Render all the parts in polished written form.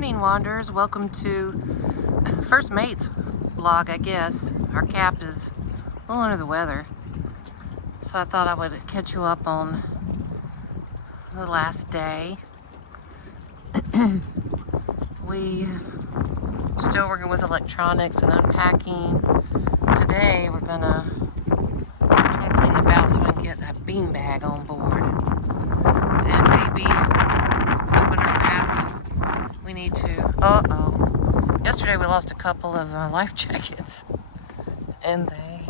morning, Wanderers. Welcome to First Mate's vlog, I guess. Our cap is a little under the weather, so I thought I would catch you up on the last day. We still working with electronics and unpacking. Today we're gonna try to clean the bow so I can get that bean bag on board, and maybe open our raft. We need to. Yesterday we lost a couple of life jackets, and they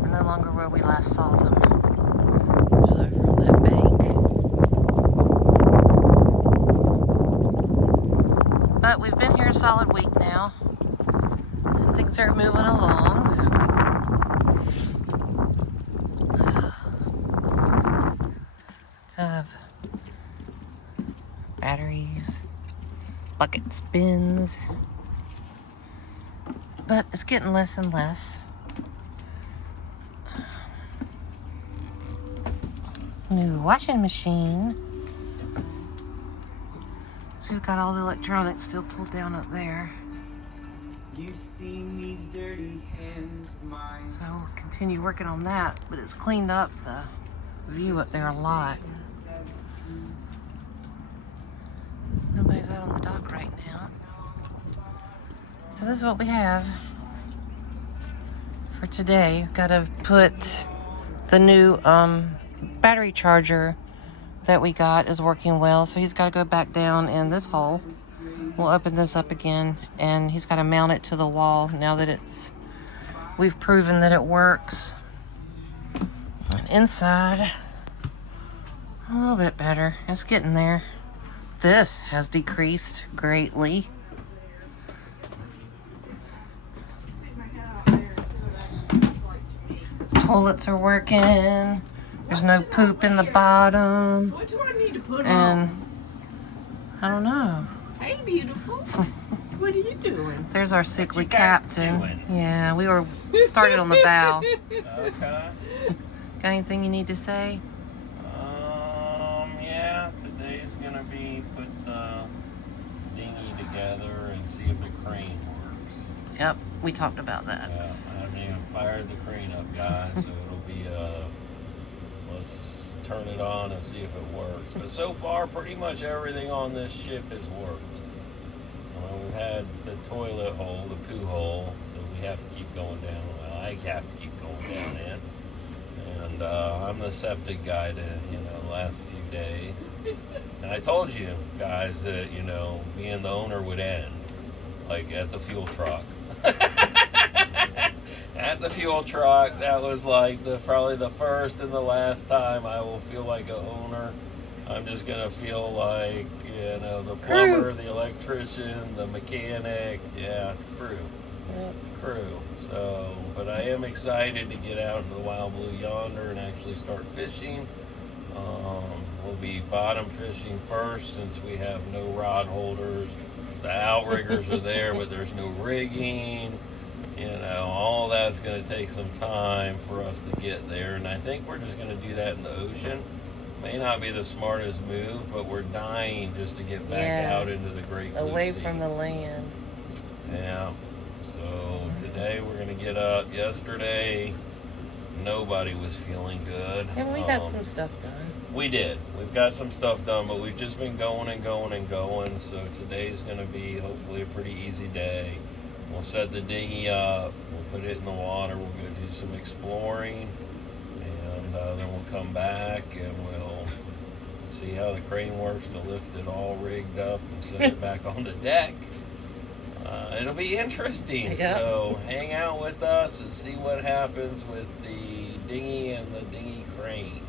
are no longer where we last saw them. Just over on that bank. But we've been here a solid week now, and things are moving along. Have batteries, buckets, bins, but it's getting less and less. New washing machine. She's got all the electronics still pulled down up there. You've seen these dirty hands of mine. So we'll continue working on that, but it's cleaned up the view up there a lot. Nobody's out on the dock right now. So this is what we have for today. Got to put the new battery charger that we got is working well, so he's got to go back down in this hole. We'll open this up again, and he's got to mount it to the wall now that we've proven that it works. And inside, a little bit better. It's getting there. This has decreased greatly. Toilets are working. There's no poop in the bottom. What do I need to put And on? I don't know. Hey, beautiful. What are you doing? There's our sickly What you guys captain. doing? Yeah, we were started on the bow. Okay. Got anything you need to say? Yeah, today's gonna be put the dinghy together and see if the crane works. Yep, we talked about that. Yeah, I haven't even fired the crane up, guys, so it'll be, let's turn it on and see if it works. But so far, pretty much everything on this ship has worked. We've had the toilet hole, the poo hole, that we have to keep going down. Well, I have to keep going down in. And I'm the septic guy to, the last few days. And I told you guys that, being the owner would end, like at the fuel truck. At the fuel truck, that was like probably the first and the last time I will feel like an owner. I'm just going to feel like, the plumber, the electrician, the mechanic, crew. Crew. So, but I am excited to get out into the wild blue yonder and actually start fishing. We'll be bottom fishing first since we have no rod holders. The outriggers are there, but there's no rigging. All that's going to take some time for us to get there, and I think we're just going to do that in the ocean. May not be the smartest move, but we're dying just to get back out into the great blue away sea. from the land. Yeah. So today we're going to get up. Yesterday, nobody was feeling good. And we got some stuff done. We did. We've got some stuff done, but we've just been going and going and going. So today's going to be hopefully a pretty easy day. We'll set the dinghy up. We'll put it in the water. We'll go do some exploring. And then we'll come back and we'll see how the crane works to lift it all rigged up and set it back on the deck. It'll be interesting. Yeah. So hang out with us and see what happens with the dinghy and the dinghy crane.